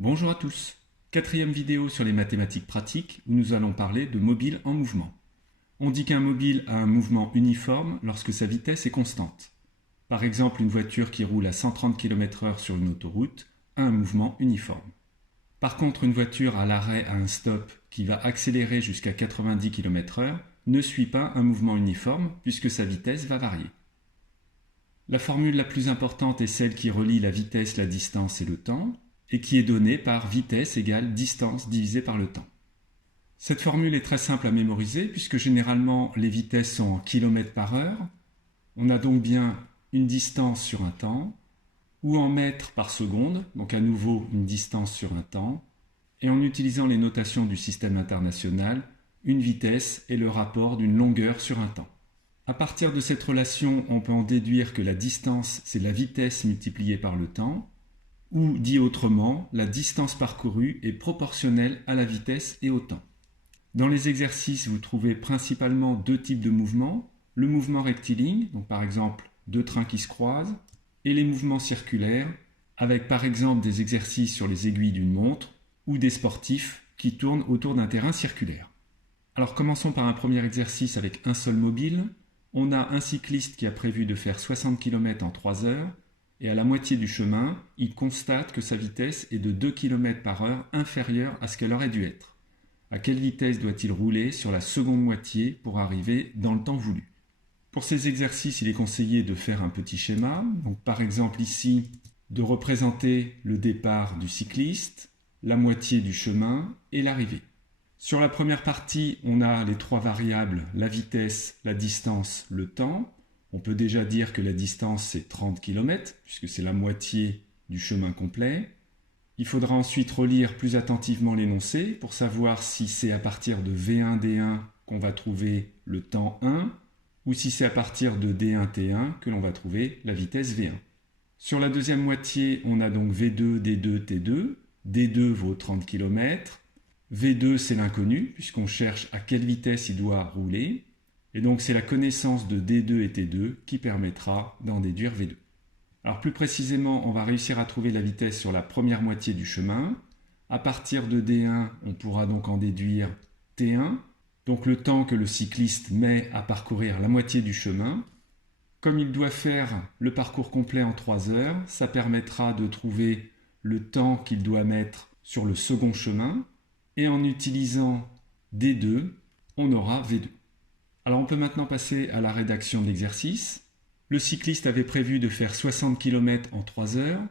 Bonjour à tous. Quatrième vidéo sur les mathématiques pratiques où nous allons parler de mobile en mouvement. On dit qu'un mobile a un mouvement uniforme lorsque sa vitesse est constante. Par exemple, une voiture qui roule à 130 km/h sur une autoroute a un mouvement uniforme. Par contre, une voiture à l'arrêt à un stop qui va accélérer jusqu'à 90 km/h ne suit pas un mouvement uniforme puisque sa vitesse va varier. La formule la plus importante est celle qui relie la vitesse, la distance et le temps, et qui est donnée par vitesse égale distance divisée par le temps. Cette formule est très simple à mémoriser puisque généralement les vitesses sont en km par heure. On a donc bien une distance sur un temps, ou en mètres par seconde, donc à nouveau une distance sur un temps, et en utilisant les notations du système international, une vitesse est le rapport d'une longueur sur un temps. À partir de cette relation, on peut en déduire que la distance, c'est la vitesse multipliée par le temps, ou dit autrement, la distance parcourue est proportionnelle à la vitesse et au temps. Dans les exercices, vous trouvez principalement deux types de mouvements, le mouvement rectiligne, donc par exemple deux trains qui se croisent, et les mouvements circulaires, avec par exemple des exercices sur les aiguilles d'une montre, ou des sportifs qui tournent autour d'un terrain circulaire. Alors commençons par un premier exercice avec un seul mobile. On a un cycliste qui a prévu de faire 60 km en 3 heures, et à la moitié du chemin, il constate que sa vitesse est de 2 km par heure inférieure à ce qu'elle aurait dû être. À quelle vitesse doit-il rouler sur la seconde moitié pour arriver dans le temps voulu? Pour ces exercices, il est conseillé de faire un petit schéma. Donc, par exemple ici, de représenter le départ du cycliste, la moitié du chemin et l'arrivée. Sur la première partie, on a les trois variables, la vitesse, la distance, le temps. On peut déjà dire que la distance c'est 30 km, puisque c'est la moitié du chemin complet. Il faudra ensuite relire plus attentivement l'énoncé pour savoir si c'est à partir de V1D1 qu'on va trouver le temps 1, ou si c'est à partir de D1T1 que l'on va trouver la vitesse V1. Sur la deuxième moitié, on a donc V2, D2, T2. D2 vaut 30 km. V2, c'est l'inconnu, puisqu'on cherche à quelle vitesse il doit rouler. Et donc, c'est la connaissance de D2 et T2 qui permettra d'en déduire V2. Alors, plus précisément, on va réussir à trouver la vitesse sur la première moitié du chemin. À partir de D1, on pourra donc en déduire T1, donc le temps que le cycliste met à parcourir la moitié du chemin. Comme il doit faire le parcours complet en 3 heures, ça permettra de trouver le temps qu'il doit mettre sur le second chemin. Et en utilisant D2, on aura V2. Alors on peut maintenant passer à la rédaction de l'exercice. Le cycliste avait prévu de faire 60 km en 3 heures,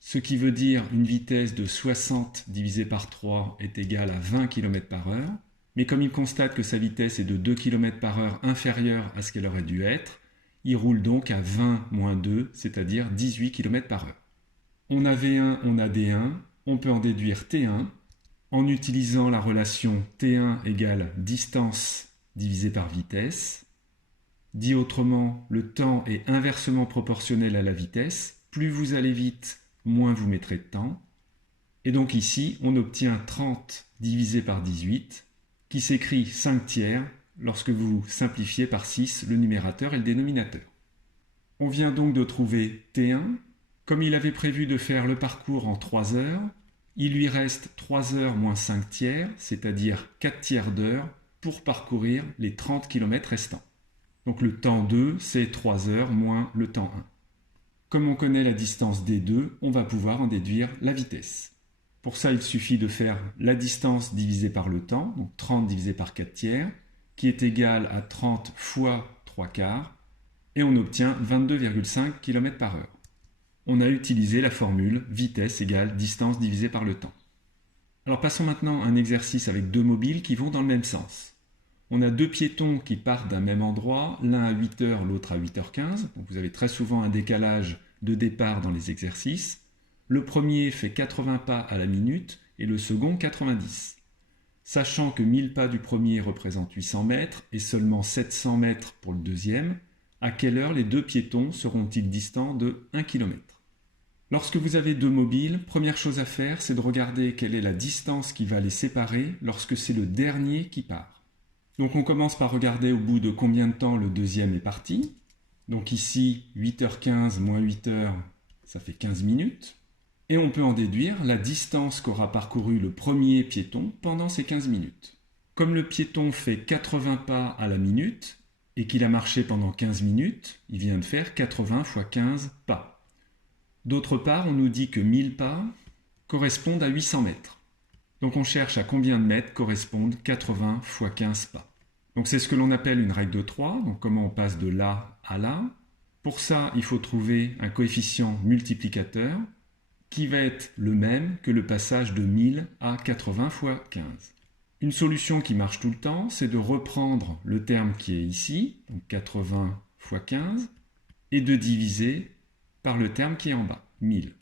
ce qui veut dire une vitesse de 60 divisé par 3 est égale à 20 km par heure. Mais comme il constate que sa vitesse est de 2 km par heure inférieure à ce qu'elle aurait dû être, il roule donc à 20 moins 2, c'est-à-dire 18 km par heure. On a V1, on a D1, on peut en déduire T1, en utilisant la relation T1 égale distance divisée par vitesse. Dit autrement, le temps est inversement proportionnel à la vitesse. Plus vous allez vite, moins vous mettrez de temps. Et donc ici, on obtient 30 divisé par 18, qui s'écrit 5 tiers lorsque vous simplifiez par 6 le numérateur et le dénominateur. On vient donc de trouver T1. Comme il avait prévu de faire le parcours en 3 heures, il lui reste 3 heures moins 5 tiers, c'est-à-dire 4 tiers d'heure, pour parcourir les 30 km restants. Donc le temps 2, c'est 3 heures moins le temps 1. Comme on connaît la distance D2, on va pouvoir en déduire la vitesse. Pour ça, il suffit de faire la distance divisée par le temps, donc 30 divisé par 4 tiers, qui est égal à 30 fois 3 quarts, et on obtient 22,5 km par heure. On a utilisé la formule vitesse égale distance divisée par le temps. Alors passons maintenant à un exercice avec deux mobiles qui vont dans le même sens. On a deux piétons qui partent d'un même endroit, l'un à 8 heures, l'autre à 8h15. Donc vous avez très souvent un décalage de départ dans les exercices. Le premier fait 80 pas à la minute et le second 90. Sachant que 1000 pas du premier représentent 800 mètres et seulement 700 mètres pour le deuxième, à quelle heure les deux piétons seront-ils distants de 1 km? Lorsque vous avez deux mobiles, première chose à faire, c'est de regarder quelle est la distance qui va les séparer lorsque c'est le dernier qui part. Donc on commence par regarder au bout de combien de temps le deuxième est parti. Donc ici, 8h15 moins 8h, ça fait 15 minutes. Et on peut en déduire la distance qu'aura parcouru le premier piéton pendant ces 15 minutes. Comme le piéton fait 80 pas à la minute et qu'il a marché pendant 15 minutes, il vient de faire 80 fois 15 pas. D'autre part, on nous dit que 1000 pas correspondent à 800 mètres. Donc on cherche à combien de mètres correspondent 80 fois 15 pas. Donc c'est ce que l'on appelle une règle de 3, donc comment on passe de là à là. Pour ça, il faut trouver un coefficient multiplicateur qui va être le même que le passage de 1000 à 80 fois 15. Une solution qui marche tout le temps, c'est de reprendre le terme qui est ici, donc 80 fois 15, et de diviser par le terme qui est en bas, 1000.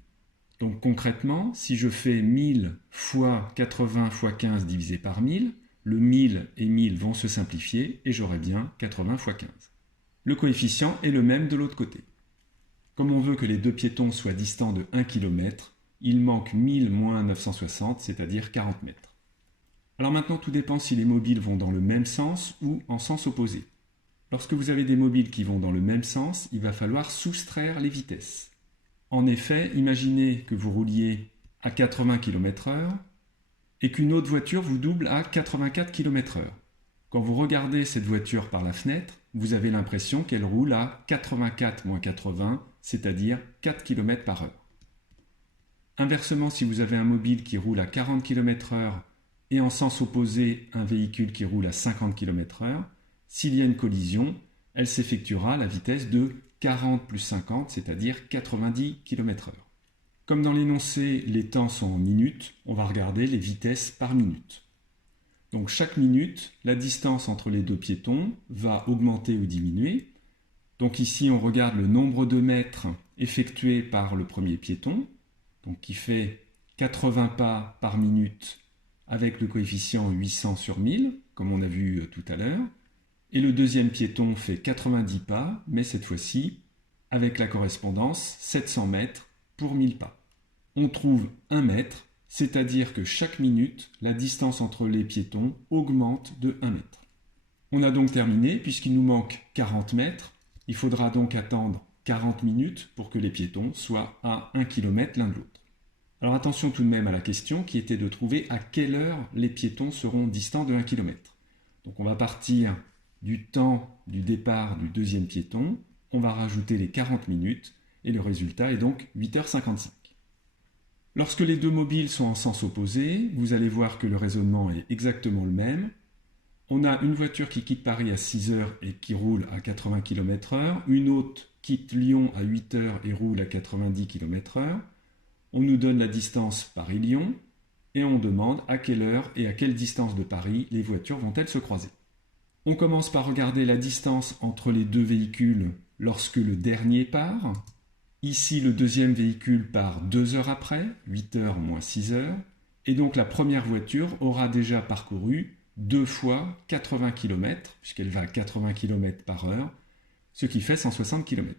Donc concrètement, si je fais 1000 fois 80 fois 15 divisé par 1000, le 1000 et 1000 vont se simplifier et j'aurai bien 80 fois 15. Le coefficient est le même de l'autre côté. Comme on veut que les deux piétons soient distants de 1 km, il manque 1000 moins 960, c'est-à-dire 40 mètres. Alors maintenant, tout dépend si les mobiles vont dans le même sens ou en sens opposé. Lorsque vous avez des mobiles qui vont dans le même sens, il va falloir soustraire les vitesses. En effet, imaginez que vous rouliez à 80 km/h et qu'une autre voiture vous double à 84 km/h. Quand vous regardez cette voiture par la fenêtre, vous avez l'impression qu'elle roule à 84 moins 80, c'est-à-dire 4 km/h. Inversement, si vous avez un mobile qui roule à 40 km/h et en sens opposé un véhicule qui roule à 50 km/h, s'il y a une collision, elle s'effectuera à la vitesse de 40 plus 50, c'est-à-dire 90 km/h. Comme dans l'énoncé, les temps sont en minutes, on va regarder les vitesses par minute. Donc chaque minute, la distance entre les deux piétons va augmenter ou diminuer. Donc ici, on regarde le nombre de mètres effectués par le premier piéton, donc qui fait 80 pas par minute avec le coefficient 800 sur 1000, comme on a vu tout à l'heure. Et le deuxième piéton fait 90 pas, mais cette fois-ci avec la correspondance 700 mètres pour 1000 pas. On trouve 1 mètre, c'est-à-dire que chaque minute, la distance entre les piétons augmente de 1 mètre. On a donc terminé, puisqu'il nous manque 40 mètres. Il faudra donc attendre 40 minutes pour que les piétons soient à 1 km l'un de l'autre. Alors attention tout de même à la question qui était de trouver à quelle heure les piétons seront distants de 1 km. Donc on va partir du temps du départ du deuxième piéton, on va rajouter les 40 minutes et le résultat est donc 8h55. Lorsque les deux mobiles sont en sens opposé, vous allez voir que le raisonnement est exactement le même. On a une voiture qui quitte Paris à 6h et qui roule à 80 km/h, une autre quitte Lyon à 8h et roule à 90 km/h. On nous donne la distance Paris-Lyon et on demande à quelle heure et à quelle distance de Paris les voitures vont-elles se croiser. On commence par regarder la distance entre les deux véhicules lorsque le dernier part. Ici, le deuxième véhicule part 2 heures après, 8h moins 6h, et donc la première voiture aura déjà parcouru 2 fois 80 km, puisqu'elle va à 80 km par heure, ce qui fait 160 km.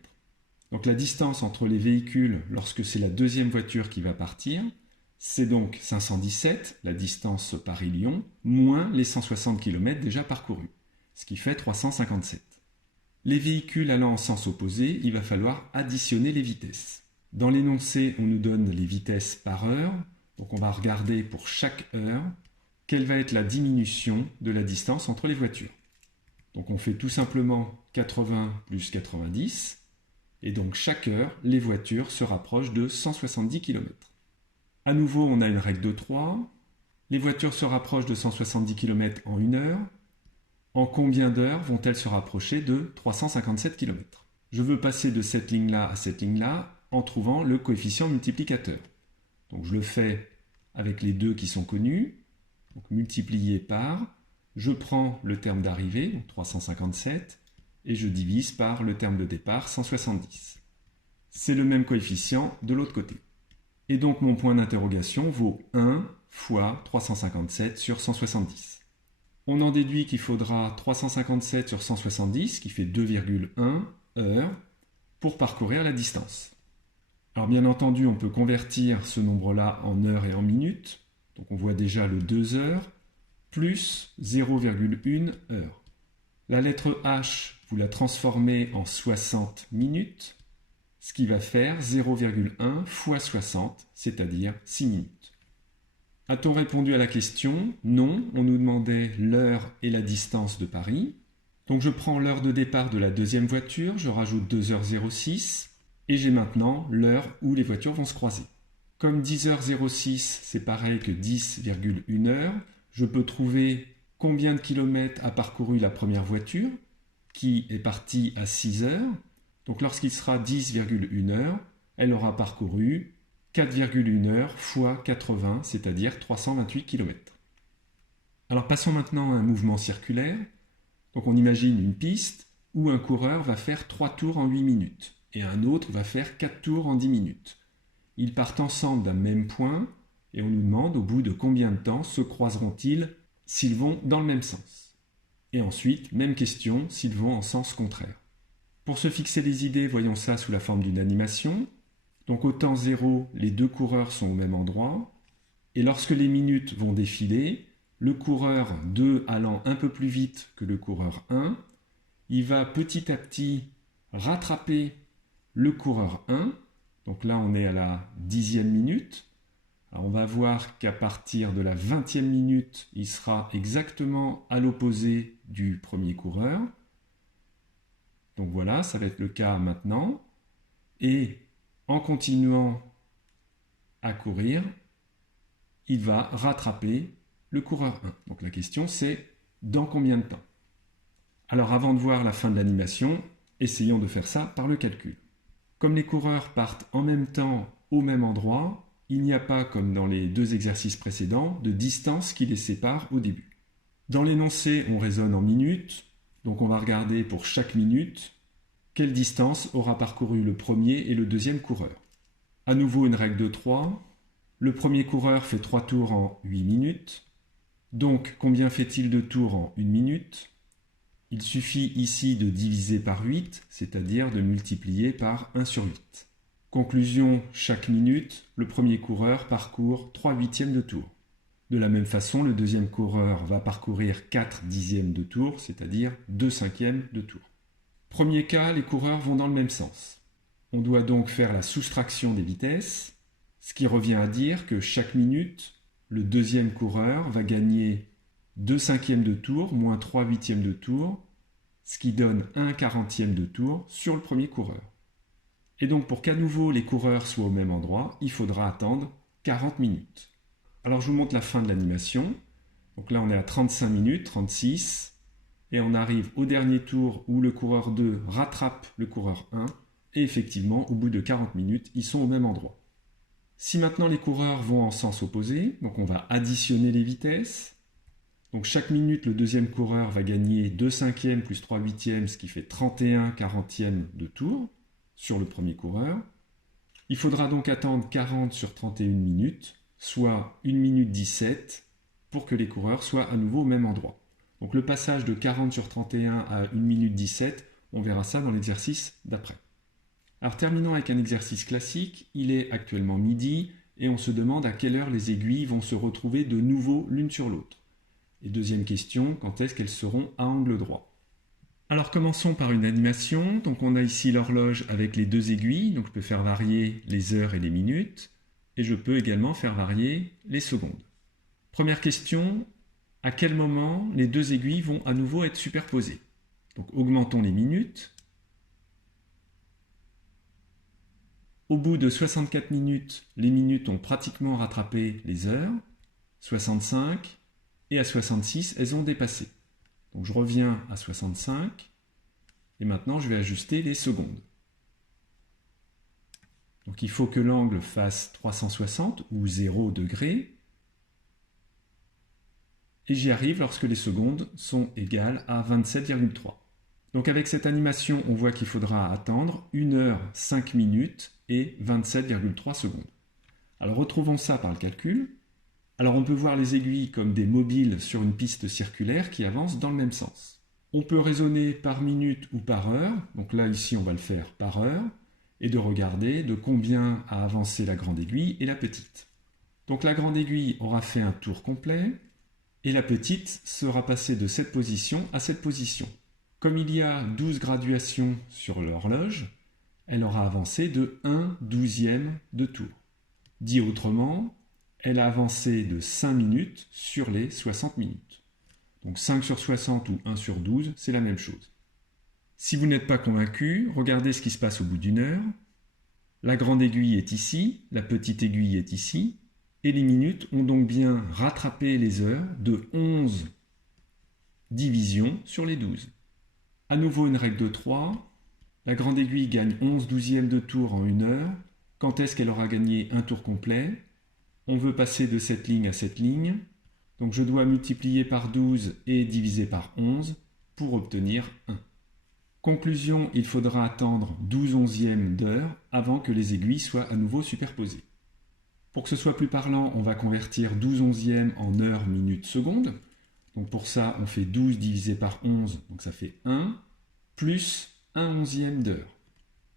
Donc la distance entre les véhicules lorsque c'est la deuxième voiture qui va partir, c'est donc 517, la distance Paris-Lyon, moins les 160 km déjà parcourus, ce qui fait 357. Les véhicules allant en sens opposé, il va falloir additionner les vitesses. Dans l'énoncé, on nous donne les vitesses par heure, donc on va regarder pour chaque heure quelle va être la diminution de la distance entre les voitures. Donc on fait tout simplement 80 plus 90, et donc chaque heure, les voitures se rapprochent de 170 km. À nouveau, on a une règle de 3. Les voitures se rapprochent de 170 km en 1 heure. En combien d'heures vont-elles se rapprocher de 357 km? Je veux passer de cette ligne-là à cette ligne-là en trouvant le coefficient multiplicateur. Donc je le fais avec les deux qui sont connus, donc multiplié par, je prends le terme d'arrivée, donc 357, et je divise par le terme de départ, 170. C'est le même coefficient de l'autre côté. Et donc mon point d'interrogation vaut 1 fois 357 sur 170. On en déduit qu'il faudra 357 sur 170, qui fait 2,1 heures, pour parcourir la distance. Alors bien entendu, on peut convertir ce nombre-là en heures et en minutes. Donc on voit déjà le 2 heures, plus 0,1 heure. La lettre H, vous la transformez en 60 minutes. ce qui va faire 0,1 fois 60, c'est-à-dire 6 minutes. A-t-on répondu à la question? Non, on nous demandait l'heure et la distance de Paris. Donc je prends l'heure de départ de la deuxième voiture, je rajoute 2h06 et j'ai maintenant l'heure où les voitures vont se croiser. Comme 10h06 c'est pareil que 10,1 heures, je peux trouver combien de kilomètres a parcouru la première voiture qui est partie à 6 heures. Donc lorsqu'il sera 10,1 heures, elle aura parcouru 4,1 heures fois 80, c'est-à-dire 328 km. Alors passons maintenant à un mouvement circulaire. Donc on imagine une piste où un coureur va faire 3 tours en 8 minutes et un autre va faire 4 tours en 10 minutes. Ils partent ensemble d'un même point et on nous demande au bout de combien de temps se croiseront-ils s'ils vont dans le même sens. Et ensuite, même question s'ils vont en sens contraire. Pour se fixer les idées, voyons ça sous la forme d'une animation. Donc au temps 0, les deux coureurs sont au même endroit et lorsque les minutes vont défiler, le coureur 2 allant un peu plus vite que le coureur 1, il va petit à petit rattraper le coureur 1. Donc là, on est à la 10e minute. Alors on va voir qu'à partir de la 20e minute, il sera exactement à l'opposé du premier coureur. Donc voilà, ça va être le cas maintenant. Et en continuant à courir, il va rattraper le coureur 1. Donc la question c'est dans combien de temps? Alors avant de voir la fin de l'animation, essayons de faire ça par le calcul. Comme les coureurs partent en même temps au même endroit, il n'y a pas, comme dans les deux exercices précédents, de distance qui les sépare au début. Dans l'énoncé, on raisonne en minutes, donc on va regarder pour chaque minute quelle distance aura parcouru le premier et le deuxième coureur. À nouveau une règle de 3. Le premier coureur fait 3 tours en 8 minutes. Donc combien fait-il de tours en 1 minute? Il suffit ici de diviser par 8, c'est-à-dire de multiplier par 1 sur 8. Conclusion, chaque minute, le premier coureur parcourt 3/8 de tour. De la même façon, le deuxième coureur va parcourir 4/10 de tour, c'est-à-dire 2/5 de tour. Premier cas, les coureurs vont dans le même sens. On doit donc faire la soustraction des vitesses, ce qui revient à dire que chaque minute, le deuxième coureur va gagner 2/5 de tour moins 3/8 de tour, ce qui donne 1/40 de tour sur le premier coureur. Et donc pour qu'à nouveau les coureurs soient au même endroit, il faudra attendre 40 minutes. Alors je vous montre la fin de l'animation. Donc là on est à 35 minutes, 36, et on arrive au dernier tour où le coureur 2 rattrape le coureur 1, et effectivement au bout de 40 minutes, ils sont au même endroit. Si maintenant les coureurs vont en sens opposé, donc on va additionner les vitesses. Donc chaque minute, le deuxième coureur va gagner 2/5 plus 3/8, ce qui fait 31/40 de tour sur le premier coureur. Il faudra donc attendre 40 sur 31 minutes, soit 1 minute 17, pour que les coureurs soient à nouveau au même endroit. Donc le passage de 40 sur 31 à 1 minute 17, on verra ça dans l'exercice d'après. Alors terminons avec un exercice classique. Il est actuellement midi et on se demande à quelle heure les aiguilles vont se retrouver de nouveau l'une sur l'autre. Et deuxième question, quand est-ce qu'elles seront à angle droit? Alors commençons par une animation. Donc on a ici l'horloge avec les deux aiguilles, donc je peux faire varier les heures et les minutes, et je peux également faire varier les secondes. Première question, à quel moment les deux aiguilles vont à nouveau être superposées? Donc augmentons les minutes. Au bout de 64 minutes, les minutes ont pratiquement rattrapé les heures, 65, et à 66, elles ont dépassé. Donc je reviens à 65, et maintenant je vais ajuster les secondes. Donc il faut que l'angle fasse 360 ou 0 degré, et j'y arrive lorsque les secondes sont égales à 27,3. Donc avec cette animation, on voit qu'il faudra attendre 1 heure 5 minutes et 27,3 secondes. Alors retrouvons ça par le calcul. Alors on peut voir les aiguilles comme des mobiles sur une piste circulaire qui avancent dans le même sens. On peut raisonner par minute ou par heure, donc là ici on va le faire par heure, et de regarder de combien a avancé la grande aiguille et la petite. Donc la grande aiguille aura fait un tour complet, et la petite sera passée de cette position à cette position. Comme il y a 12 graduations sur l'horloge, elle aura avancé de 1/12e de tour. Dit autrement, elle a avancé de 5 minutes sur les 60 minutes. Donc 5 sur 60 ou 1 sur 12, c'est la même chose. Si vous n'êtes pas convaincu, regardez ce qui se passe au bout d'une heure. La grande aiguille est ici, la petite aiguille est ici, et les minutes ont donc bien rattrapé les heures de 11 divisions sur les 12. À nouveau une règle de 3. La grande aiguille gagne 11/12e de tour en 1 heure. Quand est-ce qu'elle aura gagné un tour complet? On veut passer de cette ligne à cette ligne. Donc je dois multiplier par 12 et diviser par 11 pour obtenir 1. Conclusion, il faudra attendre 12/11e d'heure avant que les aiguilles soient à nouveau superposées. Pour que ce soit plus parlant, on va convertir 12/11e en heure, minute, seconde. Donc pour ça, on fait 12 divisé par 11, donc ça fait 1, plus 1/11e d'heure.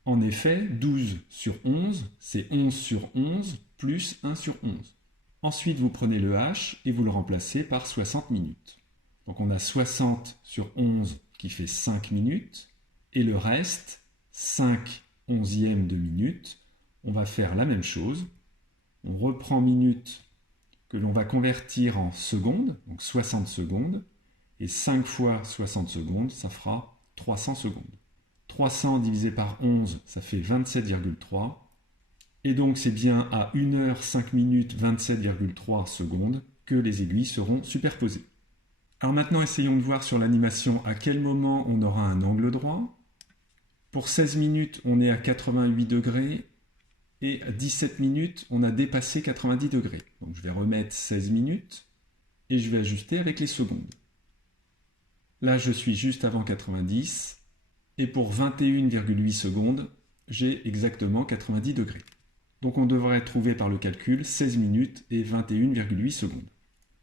En effet, 12 sur 11, c'est 11 sur 11 plus 1 sur 11. Ensuite, vous prenez le h et vous le remplacez par 60 minutes. Donc on a 60 sur 11 qui fait 5 minutes, et le reste, 5/11e de minute. On va faire la même chose. On reprend minutes que l'on va convertir en secondes, donc 60 secondes, et 5 fois 60 secondes, ça fera 300 secondes. 300 divisé par 11, ça fait 27,3. Et donc c'est bien à 1 heure 5 minutes 27,3 secondes que les aiguilles seront superposées. Alors maintenant essayons de voir sur l'animation à quel moment on aura un angle droit. Pour 16 minutes, on est à 88 degrés. Et à 17 minutes, on a dépassé 90 degrés. Donc je vais remettre 16 minutes et je vais ajuster avec les secondes. Là, je suis juste avant 90 et pour 21,8 secondes, j'ai exactement 90 degrés. Donc on devrait trouver par le calcul 16 minutes et 21,8 secondes.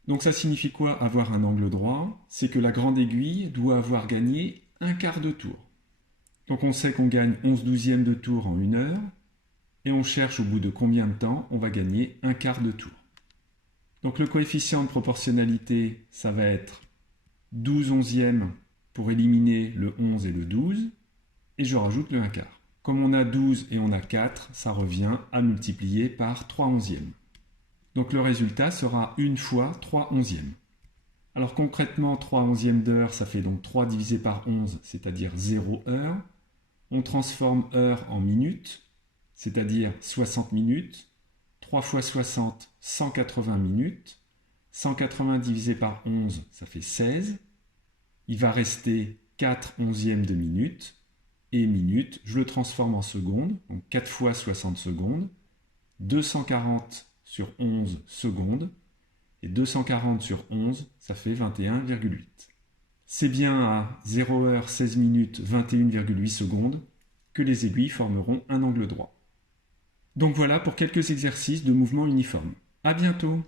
Donc ça signifie quoi avoir un angle droit? C'est que la grande aiguille doit avoir gagné un quart de tour. Donc on sait qu'on gagne 11/12e de tour en 1 heure. Et on cherche au bout de combien de temps on va gagner un quart de tour. Donc le coefficient de proportionnalité, ça va être 12/11e pour éliminer le 11 et le 12, et je rajoute le 1/4. Comme on a 12 et on a 4, ça revient à multiplier par 3/11e. Donc le résultat sera 1 fois 3/11e. Alors concrètement, 3/11e d'heure, ça fait donc 3 divisé par 11, c'est-à-dire 0 heure. On transforme heure en minutes, c'est-à-dire 60 minutes, 3 fois 60, 180 minutes, 180 divisé par 11, ça fait 16, il va rester 4/11e de minute, et minute, je le transforme en secondes, donc 4 fois 60 secondes, 240 sur 11 secondes, et 240 sur 11, ça fait 21,8. C'est bien à 0 heure 16 minutes 21,8 secondes que les aiguilles formeront un angle droit. Donc voilà pour quelques exercices de mouvement uniforme. À bientôt!